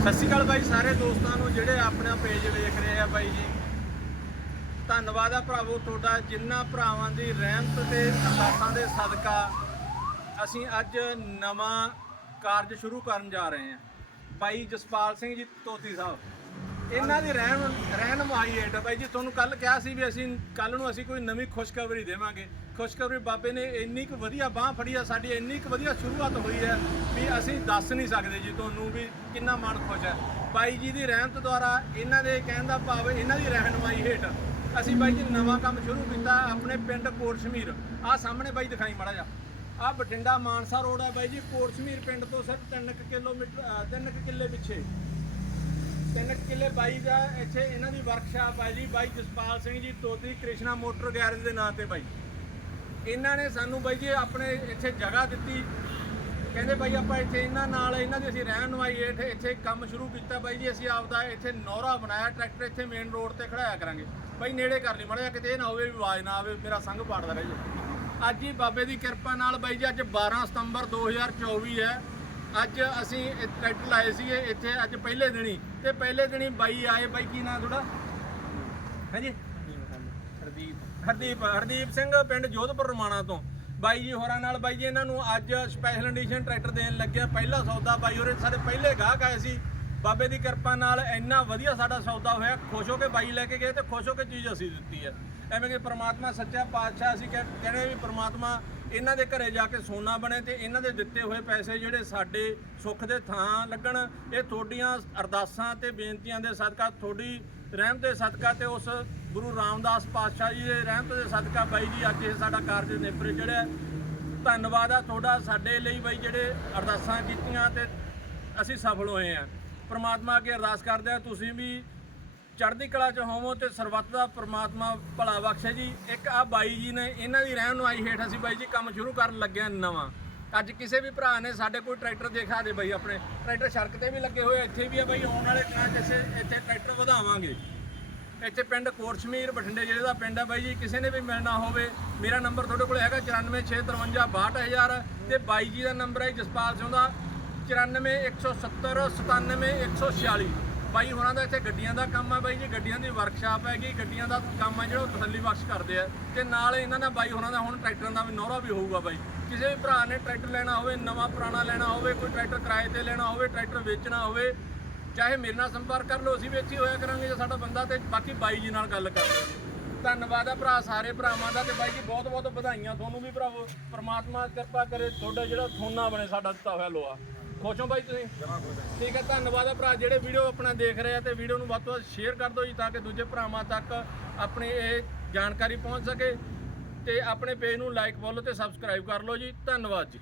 ਸਤਿ ਸ਼੍ਰੀ ਅਕਾਲ ਬਾਈ, ਸਾਰੇ ਦੋਸਤਾਂ ਨੂੰ, ਜਿਹੜੇ ਆਪਣਾ ਪੇਜ ਵੇਖ ਰਹੇ ਆ ਬਾਈ ਜੀ। ਧੰਨਵਾਦ ਆ ਭਰਾਵੋ ਤੁਹਾਡਾ ਜਿੰਨਾ ਭਰਾਵਾਂ ਦੀ ਰਹਿਮਤ ਤੇ ਅਰਦਾਸਾਂ ਦੇ ਸਦਕਾ ਅਸੀਂ ਅੱਜ ਨਵਾਂ ਕਾਰਜ ਸ਼ੁਰੂ ਕਰਨ ਜਾ ਰਹੇ ਹਾਂ। ਬਾਈ ਜਸਪਾਲ ਸਿੰਘ ਜੀ, ਤੋਤੀ ਸਾਹਿਬ। ਇਹਨਾਂ ਦੀ ਰਹਿਣ ਰਹਿਨਮਾਈ ਹੇਠ ਬਾਈ ਜੀ, ਤੁਹਾਨੂੰ ਕੱਲ ਕਿਹਾ ਸੀ ਵੀ ਅਸੀਂ ਕੱਲ ਨੂੰ ਅਸੀਂ ਕੋਈ ਨਵੀਂ ਖੁਸ਼ਖਬਰੀ ਦੇਵਾਂਗੇ। ਖੁਸ਼ਖਬਰੀ ਬਾਬੇ ਨੇ ਇੰਨੀ ਕੁ ਵਧੀਆ ਬਾਹ ਫੜੀ ਆ, ਸਾਡੀ ਇੰਨੀ ਕੁ ਵਧੀਆ ਸ਼ੁਰੂਆਤ ਹੋਈ ਹੈ ਵੀ ਅਸੀਂ ਦੱਸ ਨਹੀਂ ਸਕਦੇ ਜੀ ਤੁਹਾਨੂੰ ਵੀ ਕਿੰਨਾ ਮਨ ਖੁਸ਼ ਹੈ। ਬਾਈ ਜੀ ਦੀ ਰਹਿਮਤ ਦੁਆਰਾ ਇਹਨਾਂ ਦੇ ਕਹਿਣ ਦਾ ਭਾਵ ਇਹਨਾਂ ਦੀ ਰਹਿਨਮਾਈ ਹੇਠ ਅਸੀਂ ਬਾਈ ਜੀ ਨਵਾਂ ਕੰਮ ਸ਼ੁਰੂ ਕੀਤਾ ਆਪਣੇ ਪਿੰਡ ਕੋਟਸ਼ਮੀਰ। ਆਹ ਸਾਹਮਣੇ ਬਾਈ ਦਿਖਾਈ ਮਾੜਾ ਜਾ ਆਹ ਬਠਿੰਡਾ ਮਾਨਸਾ ਰੋਡ ਹੈ ਬਾਈ ਜੀ, ਕੋਟਸ਼ਮੀਰ ਪਿੰਡ ਤੋਂ ਸਿਰਫ 3 ਕਿਲੋਮੀਟਰ 3 ਕਿੱਲੇ ਪਿੱਛੇ। ਤਿੰਨ ਕਿੱਲੇ ਬਾਈ ਦਾ ਇੱਥੇ ਇਹਨਾਂ ਦੀ ਵਰਕਸ਼ਾਪ ਹੈ ਜੀ, ਬਾਈ ਜਸਪਾਲ ਸਿੰਘ ਜੀ, ਤੋਤੀ ਕ੍ਰਿਸ਼ਨਾ ਮੋਟਰ ਗੈਰੇਜ ਦੇ ਨਾਂ ਤੇ ਬਾਈ। ਇਹਨਾਂ ਨੇ ਸਾਨੂੰ ਬਾਈ ਜੀ ਆਪਣੇ ਇੱਥੇ ਜਗ੍ਹਾ ਦਿੱਤੀ। ਕਹਿੰਦੇ ਬਾਈ ਆਪਾਂ ਇੱਥੇ ਇਹਨਾਂ ਨਾਲ ਇਹਨਾਂ ਦੀ ਅਸੀਂ ਰਹਿਣ ਨਵਾਈ ਹੇਠ ਇੱਥੇ ਕੰਮ ਸ਼ੁਰੂ ਕੀਤਾ ਬਾਈ ਜੀ, ਅਸੀਂ ਆਪਦਾ ਇੱਥੇ ਨੌਰਾ ਬਣਾਇਆ, ਟਰੈਕਟਰ ਇੱਥੇ ਮੇਨ ਰੋਡ ਤੇ ਖੜਾਇਆ ਕਰਾਂਗੇ। ਬਾਈ ਨੇੜੇ ਕਰ ਲਈ, ਮਾੜਾ ਜਿਹਾ ਕਿਤੇ ਇਹ ਨਾ ਹੋਵੇ ਵੀ ਆਵਾਜ਼ ਨਾ ਆਵੇ, ਮੇਰਾ ਸੰਗ ਪਾੜਦਾ ਰਹੇ ਜੀ। ਅੱਜ ਹੀ ਬਾਬੇ ਦੀ ਕਿਰਪਾ ਨਾਲ ਬਾਈ ਜੀ ਅੱਜ 12 ਸਤੰਬਰ 2024 ਹੈ। ਅੱਜ ਅਸੀਂ ਟਰੈਕਟਰ ਲਾਏ ਸੀਗੇ ਇੱਥੇ ਅੱਜ ਪਹਿਲੇ ਦਿਨੀ। ਤੇ ਪਹਿਲੇ ਦਿਨੀ ਬਾਈ ਆਏ ਬਾਈ ਕੀ ਨਾਂ ਤੁਹਾਡਾ? ਹਾਂਜੀ? ਹਰਦੀਪ। ਹਰਦੀਪ ਹਰਦੀਪ ਸਿੰਘ ਪਿੰਡ ਜੋਧਪੁਰ ਰਮਾਣਾ ਤੋਂ। ਬਾਈ ਜੀ ਹੋਰਾਂ ਨਾਲ ਬਾਈ ਜੀ ਇਹਨਾਂ ਨੂੰ ਅੱਜ ਸਪੈਸ਼ਲ ਐਡੀਸ਼ਨ ਟਰੈਕਟਰ ਦੇਣ ਲੱਗਿਆ। ਪਹਿਲਾ ਸੌਦਾ ਬਾਈ ਹੋਰੇ ਸਾਡੇ ਪਹਿਲੇ ਗਾਹਕ ਆਏ ਸੀ। ਬਾਬੇ ਦੀ ਕਿਰਪਾ ਨਾਲ ਇੰਨਾ ਵਧੀਆ ਸਾਡਾ ਸੌਦਾ ਹੋਇਆ, ਖੁਸ਼ ਹੋ ਕੇ ਬਾਈ ਲੈ ਕੇ ਗਏ ਤੇ ਖੁਸ਼ ਹੋ ਕੇ ਚੀਜ਼ ਅਸੀਂ ਦਿੱਤੀ ਹੈ। ਐਵੇਂ ਕਿ ਪ੍ਰਮਾਤਮਾ ਸੱਚਾ ਪਾਤਸ਼ਾਹ ਅਸੀਂ ਕਹਿ- ਕਹਿੰਦੇ ਵੀ ਪ੍ਰਮਾਤਮਾ ਇਹਨਾਂ ਦੇ ਘਰੇ ਜਾ ਕੇ ਸੋਨਾ ਬਣੇ ਤੇ ਇਹਨਾਂ ਦੇ ਦਿੱਤੇ ਹੋਏ ਪੈਸੇ ਜਿਹੜੇ ਸਾਡੇ ਸੁੱਖ ਦੇ ਥਾਂ ਲੱਗਣ, ਇਹ ਤੁਹਾਡੀਆਂ ਅਰਦਾਸਾਂ ਤੇ ਬੇਨਤੀਆਂ ਦੇ ਸਦਕਾ ਤੁਹਾਡੀ ਰਹਿਮਤ ਦੇ ਸਦਕਾ ਤੇ ਉਸ ਗੁਰੂ ਰਾਮਦਾਸ ਪਾਤਸ਼ਾਹ ਜੀ ਦੇ ਰਹਿਮਤ ਦੇ ਸਦਕਾ ਬਾਈ ਜੀ ਅੱਜ ਇਹ ਸਾਡਾ ਕਾਰਜ ਨਿਪਰ ਜਿਹੜਾ ਧੰਨਵਾਦ ਆ ਤੁਹਾਡਾ ਸਾਡੇ ਲਈ ਬਾਈ ਜਿਹੜੇ ਅਰਦਾਸਾਂ ਕੀਤੀਆਂ ਤੇ ਅਸੀਂ ਸਫਲ ਹੋਏ ਆ। ਪ੍ਰਮਾਤਮਾ ਅੱਗੇ ਅਰਦਾਸ ਕਰਦੇ ਆ ਤੁਸੀਂ ਵੀ ਚੜ੍ਹਦੀ ਕਲਾ ਚ ਹੋਵੋ ਤੇ ਸਰਬੱਤ ਦਾ ਪ੍ਰਮਾਤਮਾ ਭਲਾ ਬਖਸ਼ੇ ਜੀ। ਇੱਕ ਆ ਬਾਈ ਜੀ ਨੇ, ਇਹਨਾਂ ਦੀ ਰਹਿਨੁਮਾਈ ਹੇਠ ਅਸੀਂ ਬਾਈ ਜੀ ਕੰਮ ਸ਼ੁਰੂ ਕਰਨ ਲੱਗਿਆ ਨਵਾਂ। ਅੱਜ ਕਿਸੇ ਵੀ ਭਰਾ ਨੇ ਸਾਡੇ ਕੋਈ ਟਰੈਕਟਰ ਦੇਖਾ ਦੇ ਬਾਈ ਆਪਣੇ। ਟਰੈਕਟਰ ਸੜਕ ਤੇ ਵੀ ਲੱਗੇ ਹੋਏ ਇੱਥੇ ਵੀ ਆ ਬਾਈ, ਆਉਣ ਵਾਲੇ ਦਿਨਾਂ 'ਚ ਅਸੀਂ ਇੱਥੇ ਟਰੈਕਟਰ ਵਧਾਵਾਂਗੇ। ਇੱਥੇ ਪਿੰਡ ਕੋਟਸ਼ਮੀਰ ਬਠਿੰਡੇ ਜ਼ਿਲ੍ਹੇ ਦਾ ਪਿੰਡ ਹੈ ਬਾਈ ਜੀ, ਕਿਸੇ ਨੇ ਵੀ ਮਿਲਣਾ ਹੋਵੇ, ਮੇਰਾ ਨੰਬਰ ਤੁਹਾਡੇ ਕੋਲ ਹੈਗਾ 9465562000 ਤੇ ਬਾਈ ਜੀ ਦਾ ਨੰਬਰ ਹੈ ਜਸਪਾਲ ਸਿੰਘ ਦਾ 94170 97146 ਬਾਈ, ਹੋਰਾਂ ਦਾ ਇੱਥੇ ਗੱਡੀਆਂ ਦਾ ਕੰਮ ਆ ਬਾਈ ਜੀ। ਗੱਡੀਆਂ ਦੀ ਵਰਕਸ਼ਾਪ ਹੈਗੀ, ਗੱਡੀਆਂ ਦਾ ਕੰਮ ਆ ਜਿਹੜਾ ਉਹ ਤਸੱਲੀ ਬਖਸ਼ ਕਰਦੇ ਆ। ਤੇ ਨਾਲ ਇਹਨਾਂ ਦਾ ਬਾਈ, ਹੋਰਾਂ ਦਾ ਹੁਣ ਟਰੈਕਟਰਾਂ ਦਾ ਵੀ ਨੌਰਾ ਵੀ ਹੋਊਗਾ ਬਾਈ। ਕਿਸੇ ਵੀ ਭਰਾ ਨੇ ਟਰੈਕਟਰ ਲੈਣਾ ਹੋਵੇ, ਨਵਾਂ ਪੁਰਾਣਾ ਲੈਣਾ ਹੋਵੇ, ਕੋਈ ਟਰੈਕਟਰ ਕਿਰਾਏ ਤੇ ਲੈਣਾ ਹੋਵੇ, ਟਰੈਕਟਰ ਵੇਚਣਾ ਹੋਵੇ, ਚਾਹੇ ਮੇਰੇ ਨਾਲ ਸੰਪਰਕ ਕਰ ਲਓ, ਅਸੀਂ ਵੀ ਇੱਥੇ ਹੋਇਆ ਕਰਾਂਗੇ ਜੇ ਸਾਡਾ ਬੰਦਾ ਤੇ ਬਾਕੀ ਬਾਈ ਜੀ ਨਾਲ ਗੱਲ ਕਰ ਲਓ। ਧੰਨਵਾਦ ਆ ਭਰਾ, ਸਾਰੇ ਭਰਾਵਾਂ ਦਾ ਤੇ ਬਾਈ ਜੀ ਬਹੁਤ ਬਹੁਤ ਵਧਾਈਆਂ ਤੁਹਾਨੂੰ ਵੀ ਭਰਾਵੋ। ਪ੍ਰਮਾਤਮਾ ਕਿਰਪਾ ਕਰੇ ਤੁਹਾਡਾ ਜਿਹੜਾ ਸੋਨਾ ਬਣੇ, ਸਾਡਾ ਦਿੱਤਾ ਹੋਇਆ ਲੋਹਾ। ਖੁਸ਼ ਹੋ ਬਾਈ ਤੁਸੀਂ? ਠੀਕ ਹੈ, ਧੰਨਵਾਦ ਆ ਭਰਾ। ਜਿਹੜੇ ਵੀਡੀਓ ਆਪਣਾ ਦੇਖ ਰਹੇ ਆ ਤੇ ਵੀਡੀਓ ਨੂੰ ਵੱਧ ਤੋਂ ਵੱਧ ਸ਼ੇਅਰ ਕਰ ਦਿਓ ਜੀ ਤਾਂ ਕਿ ਦੂਜੇ ਭਰਾਵਾਂ ਤੱਕ ਆਪਣੀ ਇਹ ਜਾਣਕਾਰੀ ਪਹੁੰਚ ਸਕੇ ਤੇ ਆਪਣੇ ਪੇਜ ਨੂੰ ਲਾਈਕ ਫੋਲੋ ਤੇ ਸਬਸਕ੍ਰਾਈਬ ਕਰ ਲਓ ਜੀ। ਧੰਨਵਾਦ ਜੀ।